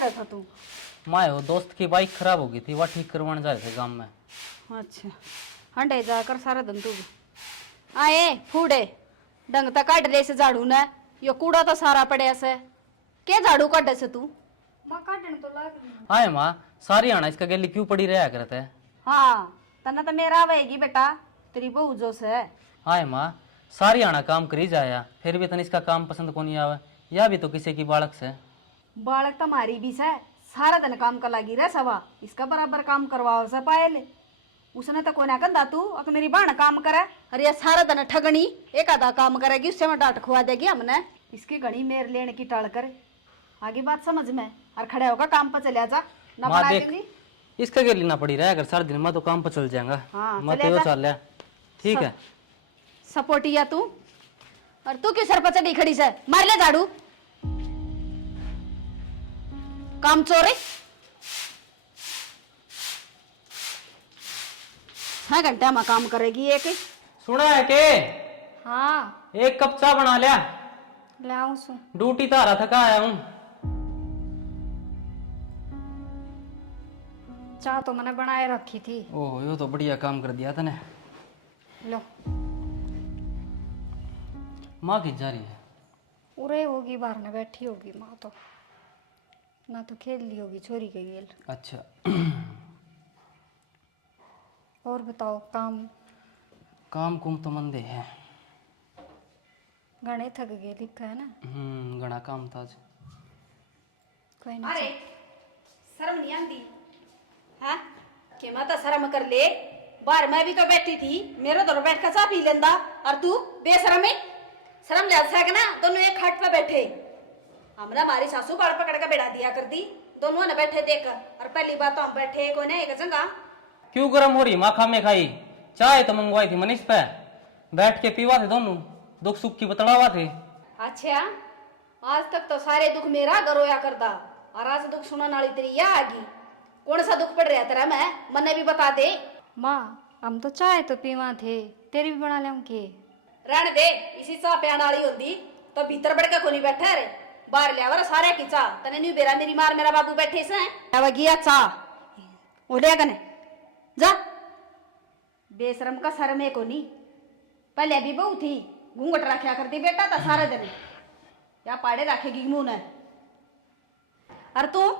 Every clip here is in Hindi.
रहा था तू? मैं वो दोस्त की बाइक खराब हो गई थी, वह ठीक करवाने जा रहे थे गांव में। अच्छा, हंडे जाकर सारा दिन तू आए फूडे डंग तक काट दे से झाड़ू ने। यो कूड़ा तो सारा पड़े से के झाड़ू काटे से तू? माँ काटने तो लाग रही। हाय माँ, सारी आना इसका गली क्यों पड़ी रहा करते है। हाँ तना तो मेरा आवेगी बेटा, तेरी बहू जो से। हाय माँ, सारी आना काम करी जाया, फिर भी तन इसका काम पसंद को नहीं आवे, या भी तो किसी की बालक से। बालक तो मारी भी से, सारा दिन काम कर लगी रह सवा, इसका बराबर काम करवाओ से पायल। उसने तो कोना कंधा तू अक मेरी बहन काम करे। अरे ये सारा दिन ठगनी एक आधा काम करेगी, उससे मैं डांट खुआ देगी हमने। इसकी घड़ी मेर लेने की टाल कर आगे बात समझ में, और खड़े होकर काम पर चले जा ना। माँ बना देख, देंगी इसका गली ना पड़ी रहा अगर सारा दिन मैं तो काम पर चल जाऊंगा। हाँ, मैं चले तो जा। चल रहा। ठीक है। सपोर्टिया तू, और तू क्यों सर पर चढ़ी खड़ी से? मार ले झाड़ू, काम चोरे। 6 घंटे में काम करेगी एक। सुना है के हाँ एक कप चाय बना लिया, ले आऊं सु। ड्यूटी तो आ रहा थका आया हूँ। चाह तो मैंने बनाए रखी थी। ओह यो तो बढ़िया काम कर दिया तने। लो माँ की जा रही है। उरे होगी बाहर में बैठी होगी माँ तो, ना तो खेल ली होगी छोरी के गेल। अच्छा। और बताओ काम काम कुम तो मंदे है। घने थक गए लिखा है ना। घना काम था आज। कोई ना। अरे शर्म नहीं आती है कि मैं तो शर्म कर ले। बाहर मैं भी तो बैठी थी, मेरे तो बैठ कर चाह पी लेंदा, और तू बेशरम है। शर्म ले सकना, दोनों एक खट पे बैठे। हमरा हमारी सासू बाल पकड़ के बैठा दिया कर दी, दोनों ने बैठे देख। और पहली बात तो हम बैठे कोई नहीं एक जगह। क्यों गरम हो रही माँ? खामे खाई चाय तो मंगवाई थी मनीष पे, बैठ के पीवा थे दोनों, दुख सुख की बतलावा थे। अच्छा, आज तक तो सारे दुख मेरा गरोया करदा, और आज दुख सुनने वाली तेरी या आगी। कौन सा दुख पड़ रहा तेरा? मैं मन्ने भी बता दे। माँ हम तो चाय तो पीवा थे, तेरी भी बना ले के। रहने दे, इसी चाह प्यान वाली होती तो भीतर बढ़ के कोनी बैठा रे। बाहर ले आवर सारे की चाह तने नहीं बेरा, मेरी मार मेरा बाबू बैठे से अब गया चाह उड़े कने जा। बेशरम का सर में को नहीं, पहले अभी बहू थी घूंघट रखा करती बेटा था सारे दिन, या पाड़े रखेगी मुंह ने। और तू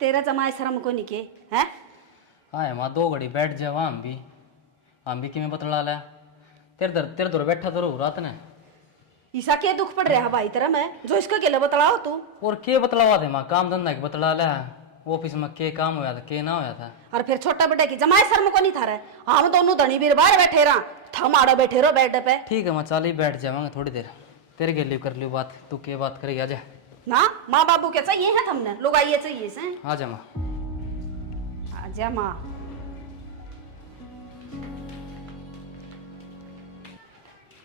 तेरा जमाए शर्म को नहीं के है? हाँ माँ 2 घड़ी बैठ जाओ, हम भी किमें बतला लिया। तेरे दर बैठा तो रो रात ने। ईसा के दुख पड़ रहा है भाई तेरा मैं, जो इसका केला बतलाओ तू। और के बतलावा थे माँ? काम धंधा के बतला लिया, ऑफिस में के काम होया था के ना होया था। और फिर छोटा बेटा की जमाए शर्म को नहीं था रहा। हम दोनों धनी बीर बाहर बैठे रहा, थम आड़ो बैठे रहो बेड पे। ठीक है मैं चल ही बैठ जाऊंगा थोड़ी देर, तेरे के लिए कर लियो बात। तू के बात करेगी? आजा ना माँ बाबू के चाहिए है हमने, लोग आइए चाहिए से। आजा माँ। आजा माँ।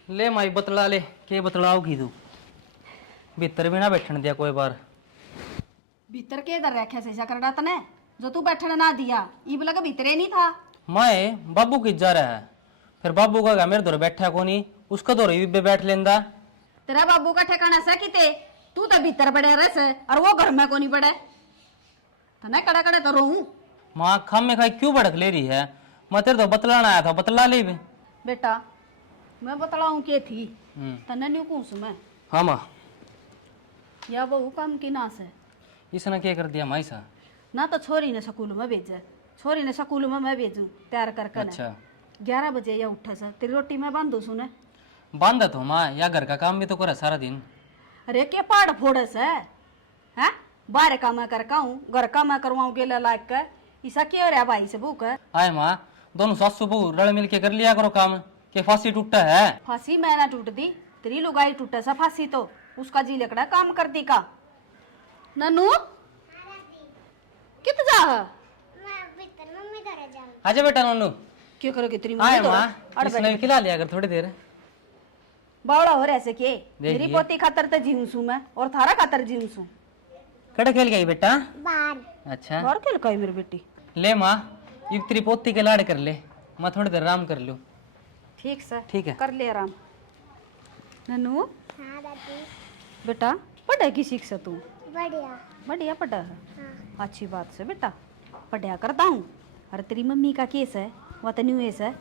ले माई बतला ले, के बतलाओगी तू? भीतर भी ना बैठने दिया कोई बार। भीतर के इधर रखे से कर रहा तने, जो तू बैठने ना दिया ईब लगा भीतरे नहीं था। मैं बाबू की जा रहा है, फिर बाबू का मेरे दौरे बैठा को नहीं, उसका दौरे भी बैठ लेंदा। तेरा बाबू का ठिकाना सा किते, तू तो भीतर पड़े रह से और वो घर में को नहीं पड़े। तने कड़े कड़े तो रोऊं। माँ खाम में खाई क्यों भड़क ले रही है? मैं तेरे तो बतलाना आया था, बतला ले भी। बेटा मैं बतलाऊं के थी तने नहीं पूछ मैं। हाँ माँ। या वो काम की नास है इसने क्या कर दिया माई सा? ना तो छोरी ने स्कूल में भेजा, छोरी ने स्कूल में मैं भेजू तैयार करके। अच्छा 11 बजे या उठा सा, तेरी रोटी मैं बांधू सुने। बांधा तो माँ, या घर का काम भी तो करे सारा दिन। अरे के पाड़ फोड़े से हैं? बाहर का मैं कर काऊं, घर का मैं करवाऊं गेला लायक के। ईसा क्यों रहा भाई से भूख है? आए माँ, दोनों सासू बहू रल मिल के कर लिया करो काम, के फांसी टूटा है। फांसी मैं ना टूट दी, तेरी लुगाई टूटे सा फांसी तो उसका जी लकड़ा काम कर दी का। ननू कित जा? आजा बेटा नन्नू। क्यों करोगे तेरी आए मम्मी? माँ, इसने भी खिला लिया कर थोड़ी देर। बावड़ा हो रहे से के देखिए। मेरी पोती खातर तो जीव सू मैं, और थारा खातर जीव सू। कड़े खेल गई बेटा? अच्छा और खेल कही मेरी बेटी। ले माँ, ये तेरी पोती के लाड़ कर ले, मैं थोड़ी देर आराम कर लूँ। ठीक सर, ठीक है। कर ले आराम। ननू हाँ दादी। बेटा पढ़े की सीख से तू? बढ़िया। बढ़िया पढ़ा है। हाँ। अच्छी बात से बेटा, पढ़ा करता हूँ। अरे तेरी मम्मी का केस है, वह तो न्यू है,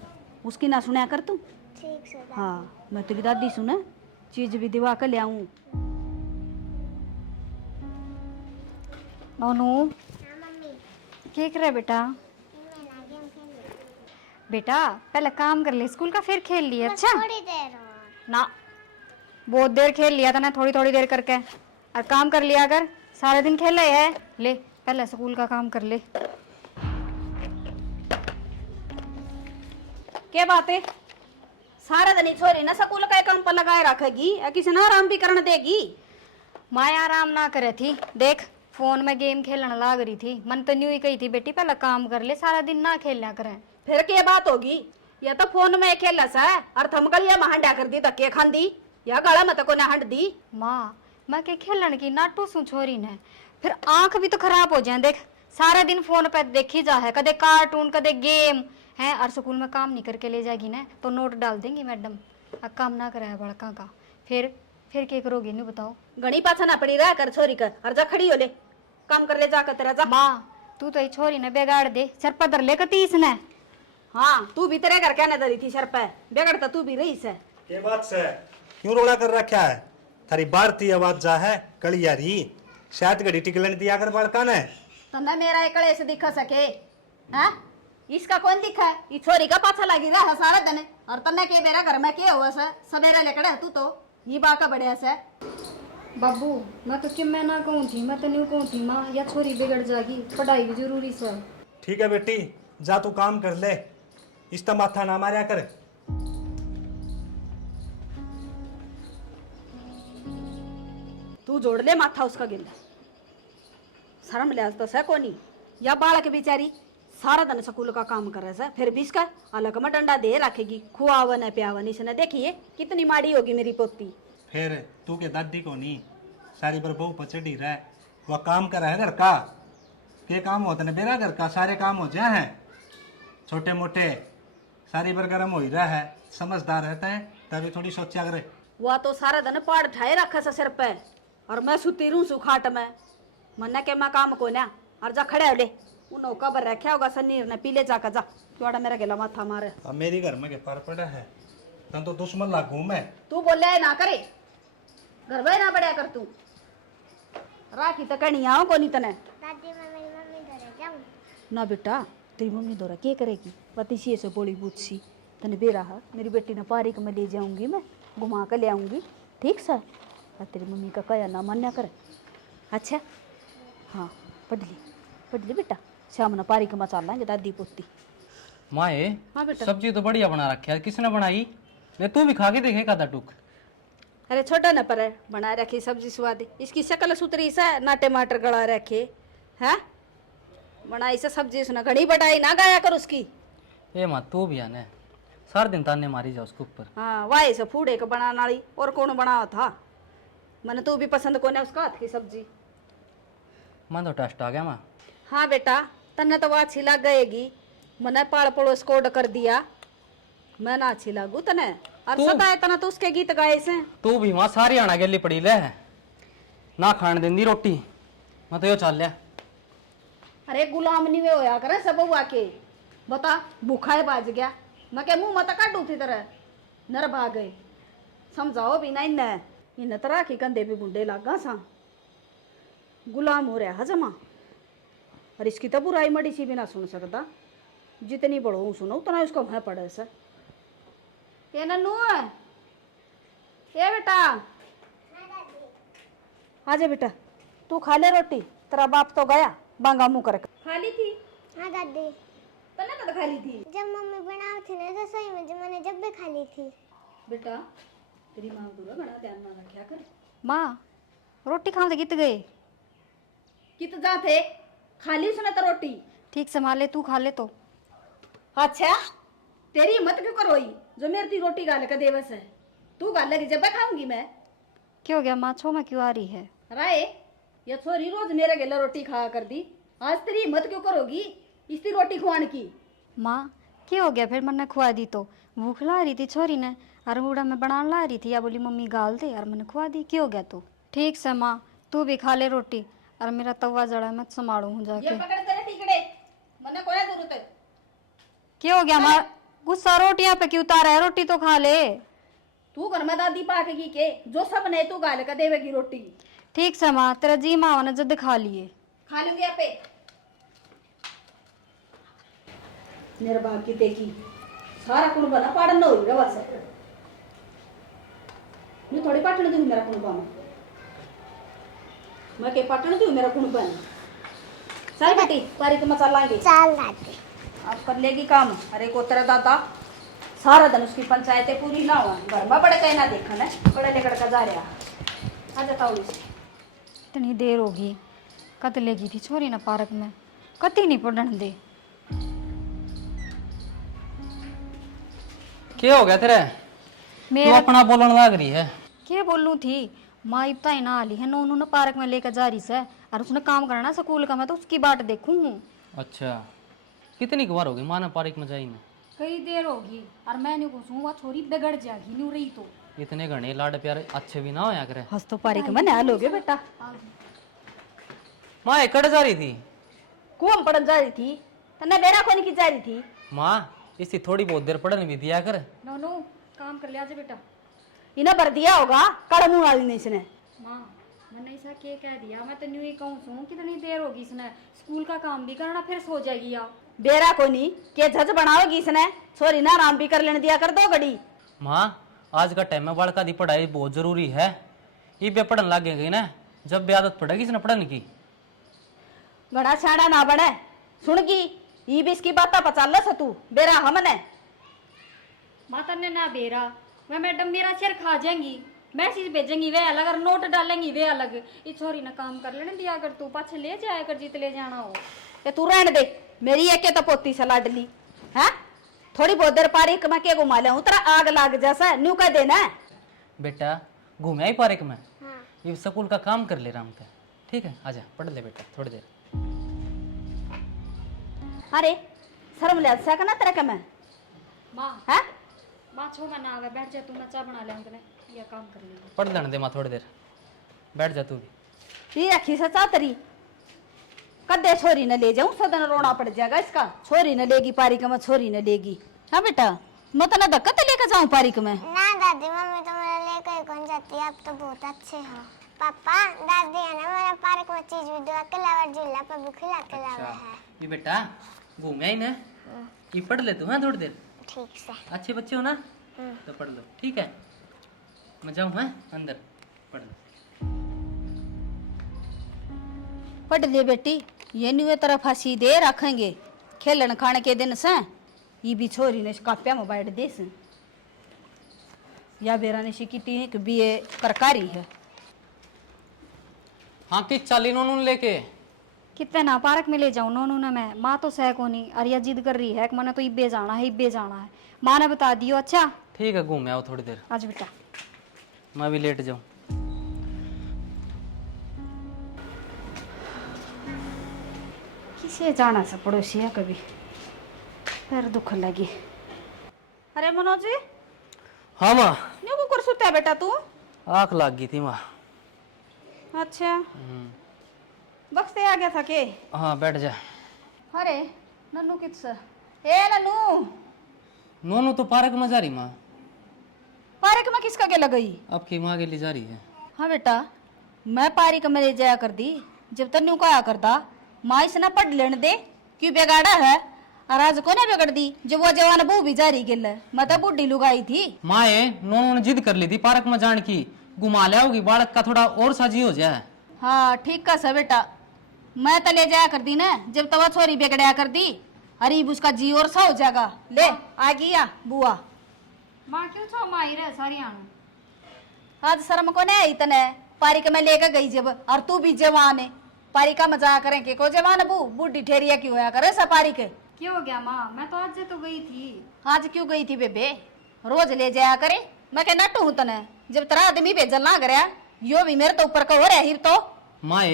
उसकी ना सुना कर तू। ठीक से दादी। हाँ, मैं तेरी दादी सुना, चीज भी दिवा कर ले आऊँ। नोनू हाँ मम्मी, क्या कर रहा है बेटा? मैं ना गेम खेल रही हूँ। बेटा पहले काम कर ले स्कूल का, फिर खेल लिए। बस अच्छा थोड़ी देर और। ना, बहुत देर खेल लिया था ना, थोड़ी थोड़ी देर करके। और काम कर लिया कर, सारे दिन खेला है। ले पहले स्कूल का काम कर ले। क्या बात है, सारा दिन छोरी ना स्कूल का काम पर लगाए रखेगी या किसी ने आराम भी करने देगी? माया आराम ना करे थी, देख फोन में गेम खेलने लाग रही थी। मन तो न्यू ही कही थी बेटी पहले काम कर ले, सारा दिन ना खेलना करें। फिर क्या बात होगी? या तो फोन में खेला सा और थमकलिया में हंडा कर दी, धक्के खान दी, या गला में तो को ना हंड दी। माँ मैं के खेलन की नाटू सू छोरी ने, फिर आंख भी तो खराब हो जाए। देख सारा दिन फोन पे देखी जा है, कदे कार्टून कदे गेम है। और स्कूल में काम नहीं करके ले जाएगी ना तो नोट डाल देंगी मैडम। अब काम ना कराया बड़का का, फिर क्या करोगी नहीं बताओ। घनी पाछा ना पड़ी रहा कर छोरी कर, और जा खड़ी हो ले, काम कर ले जाकर तेरा जा। माँ तू तो ये छोरी ने बिगाड़ दे, सर पर धर ले कतीस ने। हाँ, तू भी तेरे घर क्या न धरी थी सर पे, बिगड़ता तू भी रही से। ये बात से क्यों रोड़ा कर रखा है? थारी भारतीय आवाज जा है कलियारी, शायद घड़ी टिकलन दिया कर बड़का ने। तन्ने मेरा एक कलेश दिखा सके हैं? इसका कौन दिखा है? ये छोरी का पाछा लगी रहा है सारा दिन। और तन्ने के मेरा घर में क्या हुआ से सवेरे लेकड़े तू तो ये बाका बढ़िया से। बाबू मैं तो मैं ना कहूँ थी, मैं तो नहीं कहूँ थी माँ, या छोरी बिगड़ जाएगी, पढ़ाई भी जरूरी सर। ठीक है बेटी, जा तू काम कर ले, इसका माथा ना मारा कर। तू जोड़ ले माथा उसका गिल्ला, शर्म ले तो से कोनी। या बालक बेचारी सारा दिन स्कूल का काम करे से, फिर भी इसका अलग में डंडा दे रखेगी, खुआवन प्यावन। इसने देखिए कितनी माड़ी होगी मेरी पोती। फिर तू के दादी को नहीं सारी पर बहू पचड़ी रहा, वह काम कर रहा है घर का। के काम होते ना बेरा घर का, सारे काम हो जाए हैं छोटे मोटे, सारी पर गर्म हो ही रहा है। समझदार रहता है तभी थोड़ी सोचा करे। वह तो सारा दिन पाड़ ठाए रखा से सिर पे, और मैं सुती रू सुखाट में मन्ना के मैं काम को ना। और जा खड़े हो ले, उन कबर रखा होगा सन्नीर ने, पीले जाकर जा, क्यों मेरा गला माथा मारे। अब मेरी घर में के पर पड़ा है, तन तो दुश्मन लागू मैं। तू बोले ना करे, घर में ना बढ़िया कर तू। राखी तो कहनी आओ को नहीं तने। दादी मैं मेरी मम्मी घर जाऊँ। ना बेटा, तेरी मम्मी दौरा क्या करेगी? पति सी ऐसे बोली बूझ सी तने बेरा है, मेरी बेटी ने पारिक में ले जाऊंगी, मैं घुमा कर ले आऊंगी, ठीक सर। और तेरी मम्मी का कया ना मान्या करे। अच्छा हाँ, पढ़ ली बेटा, शाम ने पारिक में चल लेंगे दादी पोती। माए हाँ बेटा। सब्जी तो बढ़िया बना रखी है, किसने बनाई? मैं तू भी खा के देखे का टुक। अरे छोटा न पर बना रखी सब्जी स्वाद, इसकी शक्ल सुतरी से ना टमाटर गड़ा रखे है, बनाई से सब्जी उसने घड़ी बटाई ना गाया कर उसकी। ए माँ तू भी आने सार दिन ताने मारी जा उसके ऊपर। हाँ, वाई से फूडे का बनाने वाली और कौन बनाया था? मैंने तू भी पसंद कोने उसका हाथ की सब्जी। मन तो टेस्ट आ गया माँ। हाँ बेटा, तन्ने तो वो अच्छी लग गएगी, मैंने पाड़ पड़ोस को ऑर्डर कर दिया, मैं ना अच्छी लागू तने। और तू- सदा है तना तो उसके गीत गाए से। तू भी माँ सारी आना गेली पड़ी ले, ना खाने देंदी रोटी, मैं तो यो चल लिया। अरे गुलाम नहीं वे होया करे सब हुआ के, बता भूखा है बाज गया, मैं क्या मुंह मत काटू थी तरह नर भाग गए। समझाओ भी ना इन तरह की कंधे भी बुंडे लागा सा, गुलाम हो रहा हजमा। और इसकी तो बुराई मड़ी सी भी ना सुन सकता, जितनी बड़ो सुनो उतना उसको भय पड़े सर। ये नन्नू ये बेटा, आजा बेटा तू खा ले रोटी, तेरा बाप तो गया बांगा मुंह कर। खाली थी? हाँ दादी, तने कद खाली थी? जब मम्मी बनाई थी ना रसोई में, जब मैंने जब भी खा ली थी। बेटा तेरी माँ गुरु बड़ा ध्यान ना रखा कर। माँ रोटी खाओ तो कित गए? कित जाते खाली उसने तो रोटी। ठीक संभाले, तू खा ले तो। अच्छा तेरी हिम्मत क्यों करोई जो मेरी ती रोटी गाल का देवस है, तू गाल लगी जब खाऊंगी मैं। क्या हो गया माँ, छो में क्यों आ रही है? राय ये छोरी रोज मेरे गेला रोटी खाया कर दी, आज तेरी हिम्मत क्यों करोगी इसकी रोटी खुआन की? माँ क्या हो गया फिर? मैंने खुआ दी तो भूख ला रही थी छोरी ने, और बूढ़ा में बना ला रही थी, या बोली मम्मी गाल दे और मैंने खुआ दी। क्या हो गया तू? ठीक से माँ, तू भी खा ले रोटी, और मेरा तवा जड़ा है, मैं संभालू हूँ ये जाके। पकड़ करे टिकड़े मने कोई जरूरत है। क्या हो गया माँ, गुस्सा रोटियां पे क्यों उतारा है? रोटी तो खा ले। तू घर में दादी पाकेगी के जो सब ने तू गाल का देवेगी रोटी। ठीक से माँ, तेरा जी माँ ने जद खा लिए। खा लूंगी आपे मेरे बाप की देखी सारा कुण बना पाड़न हो गया बस। मैं थोड़ी पाटन दूं मेरा कुण बना, मैं के पाटन दूं मेरा कुण बना। चल बेटी पारी तो मचा लाएंगे। चल दादी। अब कर लेगी काम। अरे को तेरा दादा सारा दिन उसकी पंचायतें पूरी ना हुआ, घर में बड़े कहना देखना है बड़े लेकर का जा रहा। आ जाता हूँ इतनी देर होगी, कत लेगी थी छोरी ना पार्क में, कति नहीं पढ़न दे। क्या हो गया तेरे? तू मेरा अपना बोलने लग रही है। क्या बोलूं थी, माँ इतना ही ना आली है, नोनू ने पार्क में लेकर जा रही से, और उसने काम करना स्कूल का, मैं तो उसकी बाट देखूं हूँ। अच्छा, कितनी बार होगी माँ ने पार्क में जाई ना? कई देर होगी, और मैं नहीं घुसूं, वह छोरी बिगड़ जाएगी, नहीं रही तो। इतने घने लाड प्यारे अच्छे भी ना होया करे। हंस तो पारिक में ना लोगे बेटा। माँ एकड़ जा रही थी। कौन पढ़न जा रही थी? तन्ने बेरा कोनी की जा रही थी? माँ इसकी थोड़ी बहुत देर पढ़न भी दिया कर। नोनू काम कर लिया जा बेटा। इन्हें भर दिया होगा कड़मू वाली ने इसने। माँ मैंने ऐसा क्या कह दिया, मैं तो न्यू ही कहूँ सू कितनी देर होगी, इसने स्कूल का काम भी करना, फिर सो जाएगी आप। बेरा कोनी के झज बनाओगी इसने, छोरी ना आराम भी कर लेने दिया कर दो घड़ी। माँ आज का टाइम में बालका दी पढ़ाई बहुत जरूरी है। ये भी पढ़न लग गई ना, जब भी आदत पड़ेगी इसने पढ़ने की। घड़ा छाड़ा ना बने सुनगी, ये भी इसकी बात पचाल लो तू बेरा हमने। माता ने ना बेरा, वह मैडम मेरा सिर खा जाएंगी, मैसेज भेजेंगी वे अलग, और नोट डालेंगी वे अलग। ये छोरी ना काम कर लेने दिया कर, तू पाछे ले जाया कर जीत ले जाना हो। ये तू रहने दे, मेरी एक तो पोती से लाडली है। थोड़ी बहुत देर पारिक में के घुमा ले, उतरा आग लाग जैसा न्यू कह देना। बेटा घूमे ही पार्क में, हाँ। ये स्कूल का काम कर ले राम का। ठीक है आजा पढ़ ले बेटा थोड़ी देर। अरे शर्म ले अच्छा ना तेरे के मैं माँ है। माँ छो मैं ना आवे, बैठ जा तू, मैं चाय बना ले अंकने, या काम कर ले। पढ़ लेने दे माँ थोड़ी देर, बैठ जा तू भी। ये रखी से चातरी कदे छोरी न ले जाऊं, सदन रोना पड़ जाएगा इसका। छोरी न लेगी पारिक में, छोरी न लेगी। हाँ बेटा मैं तो ना धक्का तो लेकर जाऊं पारिक में। ना दादी, मम्मी तो मेरा लेकर कौन जाती है, आप तो बहुत अच्छे हो। पापा दादी है ना, मेरा पार्क में चीज भी दुआ के लावा, झूला पर भी खिला के लावा है। ये बेटा घूमे ही ना, ये पढ़ ले तू हाँ थोड़ी देर। ठीक से। अच्छे बच्चे हो ना, तो पढ़ लो ठीक है। मैं जाऊँ हाँ अंदर, पढ़ लो। पढ़ ले बेटी, ये न्यू तरफ फांसी दे रखेंगे खेलन खाने के दिन से। ये भी छोरी ने काप्या में बैठ दे से, या बेरा ने शिकी भी करकारी है। हाँ किस चाली नून लेके? कितने ना पार्क में ले जाऊं नोनू ने, मैं माँ तो सह को नहीं, और यह जिद कर रही है कि मैंने तो इब्बे जाना है, इब्बे जाना है। माँ ने बता दियो। अच्छा ठीक है घूमे आओ थोड़ी देर, आज बेटा। मैं भी लेट जाऊँ। किसे जाना से पड़ोसी है कभी, पैर दुख लगी। अरे मनोज जी हाँ माँ, न्यू कुकर सुता है बेटा तू? आँख लग गई थी माँ। अच्छा बक्से आ गया था के? हाँ बैठ जा। अरे नन्नू किस ए नन्नू, नोनू तो पार्क में जा रही माँ। पार्क में किसका के लगई? आपकी माँ के लिए जा रही है। हाँ बेटा मैं पारिक में ले जाया कर दी, जब तक न्यू कहा करता माँ इसने पढ़ लेने दे, क्यों बिगाड़ा है। और आज को बिगड़ दी, जब वो जवान बहू भी जारी गिल, मैं तो बूढ़ी लुगाई थी। माँ नोनू ने जिद कर ली थी पार्क में जाने की, घुमा लिया होगी बालक का थोड़ा और साजी हो जाए। हाँ ठीक का सा बेटा, मैं तो ले जाया कर दी ना, जब तवा छोरी बिगड़या कर दी। अरे उसका जी और सा हो जाएगा। ले आ गया बुआ। माँ क्यों छो माँ ही रहे सारी आनू। आज शर्म को नहीं आई तने, पारिक में लेकर गई जब, और तू भी जवान है। पारिका मजा करें के को जवान बू बूढ़ी ठेरिया क्यों होया करे सपारी के। क्या हो गया माँ, मैं तो आज से तो गई थी। आज क्यों गई थी बेबे, रोज ले जाया करे। मैं क्या नट हूं तने, जब तेरा आदमी भेजल ना गया, यो भी मेरे तो ऊपर का हो रहा है तो। माँ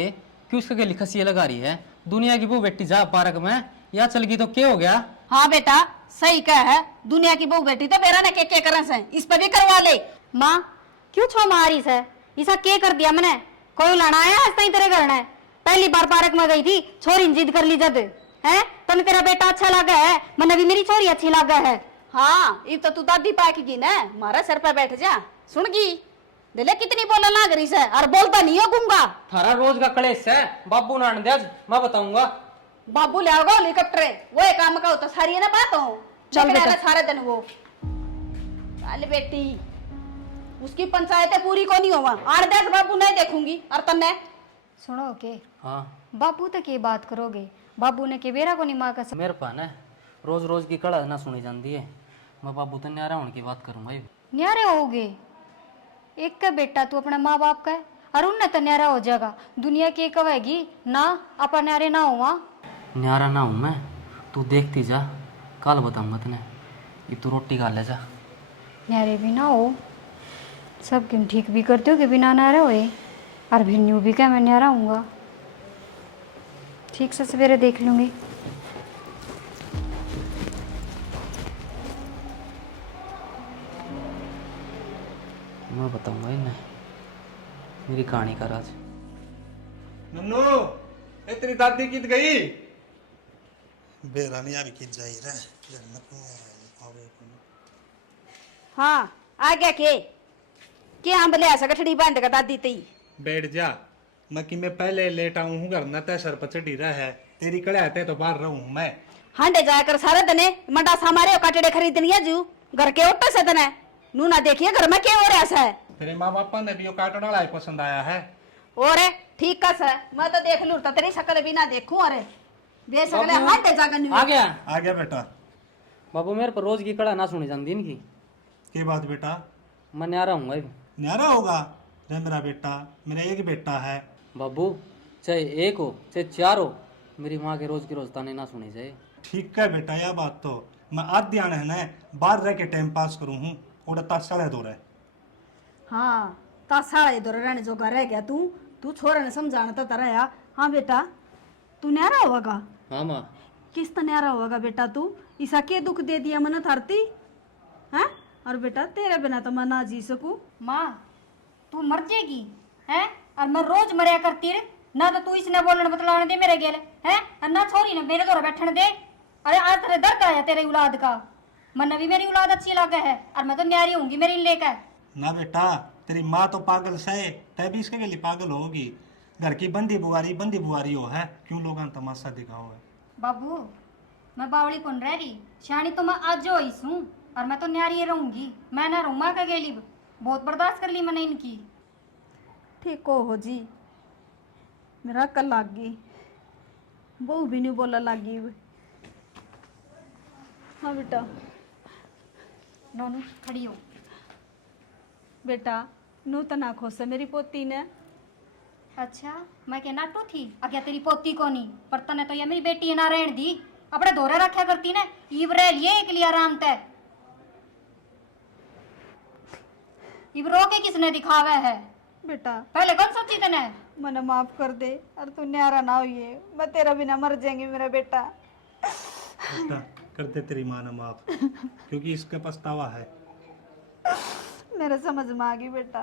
क्यों उसके लिए खसिया लगा रही है? दुनिया की वो बेटी जा पार्क में, या चल गई तो क्या हो गया? हाँ बेटा सही कह है, दुनिया की बहू बेटी तो मेरा ना के करे से, इस पर भी करवा ले। माँ क्यों छो मारी से, ऐसा क्या कर दिया मैंने? कोई लाना है आज तई तेरे घर है? पहली बार पार्क में गई थी, छोरी ने जिद कर ली जद है। तने तेरा बेटा अच्छा लगा है, मने भी मेरी छोरी अच्छी लगा है। हाँ इब तो तू दादी पाकेगी ना, मारा सर पे बैठ जा। सुन गी दिले कितनी बोला लाग रही से, और बोलता नहीं हो गूंगा। थारा रोज का कलेश है, बाबू नान दे आज मैं बताऊंगा। बाबू ले आओगे हेलीकॉप्टर, वो एक काम का होता सारी है ना बात हो। चल बेटा। सारे दिन वो चल बेटी, उसकी पंचायतें पूरी को नहीं होवा, 8-10 बाबू नहीं देखूंगी। और तन्ने सुनो के हाँ बाबू तक ये बात करोगे? बाबू ने के बेरा को नहीं माँ का मेरे पास ना रोज रोज की कड़ा ना सुनी जाती है। मैं बाबू तो न्यारा होने की बात करूंगा। न्यारे होगे? एक का बेटा तू अपने माँ बाप का है, और उनने तो न्यारा हो जाएगा। दुनिया की कहेगी ना अपन न्यारे ना हुआ। न्यारा ना हूँ मैं, तू देखती जा, कल बताऊंगा तने। ये तू रोटी खा ले जा। न्यारे भी ना हो, सब क्यों ठीक भी करते हो कि बिना न्यारे होए। और फिर न्यू भी क्या मैं न्यारा हूँगा? ठीक से सवेरे देख लूँगी। मैं बताऊंगा इन्हें मेरी कहानी का राज। नन्नू ए तेरी दादी कित गई? बेरानी अभी कित जाई रे जन्नत में आवे। हाँ आ गया के हम ले आ गठड़ी बांध का दादी तई। बैठ जा, मैं कि मैं पहले लेट आऊं हूँ घर, न ते सर पर चढ़ी रहा है। तेरी कड़े आते तो बाहर रहूं मैं। हांडे जाकर सारे दने मंडा सामारे काटेड़े खरीदनी है जू घर के ओटे से दने नू ना देखिए घर में क्या हो रहा है। तेरे माँ बापा ने भी वो काटने वाला ही पसंद आया है। और ठीक का सर मैं तो देख लूं, तो तेरी शक्ल भी ना देखूं। अरे बे शक्ल हांडे जाकर न्यू आ गया आ गया बेटा। बाबू, मेरे पर रोज की कड़ा ना सुनी जाती इनकी। के बात बेटा? मैं न्यारा हूँ न्यारा होगा रे मेरा बेटा, मेरा एक बेटा है। बाबू, चाहे एक हो चाहे 4 हो, मेरी माँ के रोज की रोज ताने ना सुनी चाहिए। ठीक है बेटा, यह बात तो मैं आज ध्यान है ना, बाहर रह के टाइम पास करूँ हूँ और ताशा दो रहे। हाँ तासा इधर रहने जो घर रह गया तू छोरा ने समझाना तो तरह या। हाँ बेटा तू न्यारा होगा? हाँ माँ। किस तरह न्यारा होगा बेटा? तू ईसा के दुख दे दिया मन थारती है। और बेटा तेरे बिना तो मैं ना जी सकूं। माँ तू मर जाएगी है, और मैं रोज मरया करती रे ना। तो तू इसने बोलने बतलाने दे मेरे गेल है, और ना छोरी ने मेरे द्वारा बैठने दे। अरे आज तेरे दर्द आया तेरे औलाद का। मन भी मेरी औलाद अच्छी लगा है, और मैं तो न्यारी होंगी मेरी लेकर। ना बेटा, तेरी माँ तो पागल से, तय भी इसके लिए पागल होगी। घर की बंदी बुआरी हो है, क्यों लोग तमाशा दिखाओ है। बाबू मैं बावली कौन रह रही, शानी तो मैं आज जो हूँ, और मैं तो न्यारी रहूंगी। मैं ना रहूँ माँ का गेली, बहुत बर्दाश्त कर ली मैंने इनकी। ठीक हो जी, मेरा कल लाग गई, बहू भी नहीं बोला लागी। हाँ बेटा। नोनू खड़ी हो। बेटा नू तो ना खोस है मेरी पोती ने। अच्छा मैं क्या नाटू थी अग्या तेरी पोती को नहीं, पर तने तो ये मेरी बेटी ना रहन दी। अपने दौरे रखा करती ने, इब रह लिए एक लिया आराम तय। इब रो के किसने दिखावे है? बेटा पहले कौन सोची तने? मने माफ कर दे, और तू न्यारा ना होइए, मैं तेरा बिना मर जाएंगी मेरा बेटा। बेटा कर दे तेरी माँ ने माफ, क्योंकि इसका पछतावा है। मेरे समझ में आ गई बेटा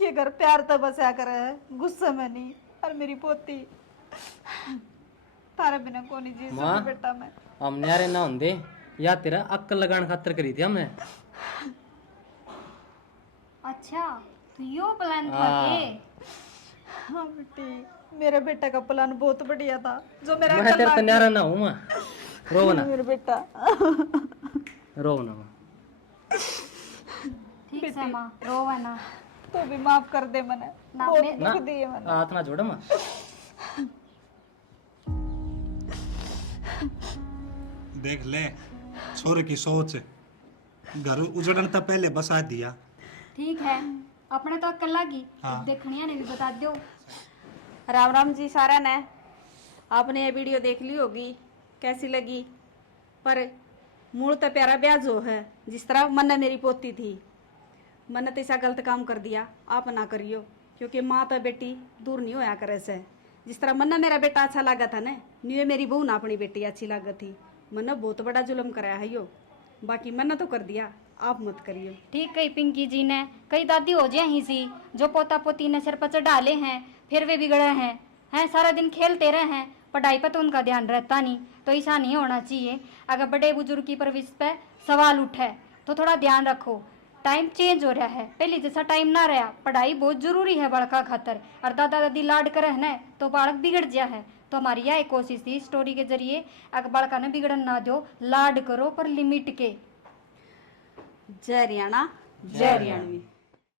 कि अगर प्यार तो बसा करे है, गुस्से में नहीं। और मेरी पोती तारे बिना को नहीं जी माँ, सकती बेटा मैं। हम न्यारे ना होंदे या तेरा अक्कल लगाने खातर करी थी हमने। अच्छा तो यो प्लान था के? हाँ बेटी, मेरे बेटे का प्लान बहुत बढ़िया था, जो मेरा मैं तेरा तो न्यारा ना हूँ माँ। रो ना, मेरा बेटा। रो ना माँ। ठीक है माँ, रोवा ना। तू भी माफ कर दे मने, ना, बहुत मैं- दुख दिए मने। हाथ ना जोड़ माँ। देख ले छोरे की सोच, घर उजड़न तो पहले बसा दिया। ठीक है, अपने तो अक्कल लागी, हाँ। देखनिया ने भी बता दो। राम राम जी सारा ने। आपने ये वीडियो देख ली होगी, कैसी लगी? पर मूल तो प्यारा ब्याजो है, जिस तरह मन ने मेरी पोती थी। मन ने तो ऐसा गलत काम कर दिया, आप ना करियो, क्योंकि माँ तो बेटी दूर नहीं होया करे से। जिस तरह मन ने मेरा बेटा अच्छा लगा था ने, न्यू मेरी बहू ना अपनी बेटी अच्छी लागत थी। मन ने बहुत बड़ा जुल्म कराया है यो, बाकी मन ने तो कर दिया, आप मत करियो। ठीक कही पिंकी जी ने, कई दादी हो जाए ही सी जो पोता पोती ने सिर पर चढ़ाले हैं फिर वे बिगड़े हैं सारा दिन खेलते रहे हैं, पढ़ाई पर तो उनका ध्यान रहता नहीं। तो ऐसा नहीं होना चाहिए। अगर बड़े बुजुर्ग की परवरिश पे सवाल उठे तो थोड़ा ध्यान रखो। टाइम चेंज हो रहा है, पहले जैसा टाइम ना रहा। पढ़ाई बहुत जरूरी है बड़का खातर, और दादा दादी लाड करे है ना तो बालक बिगड़ जा है। तो हमारी यह कोशिश थी स्टोरी के जरिए, अगर बालका ने बिगड़न ना दो, लाड करो पर लिमिट के। जय हरियाणा, जय हरियाणवी।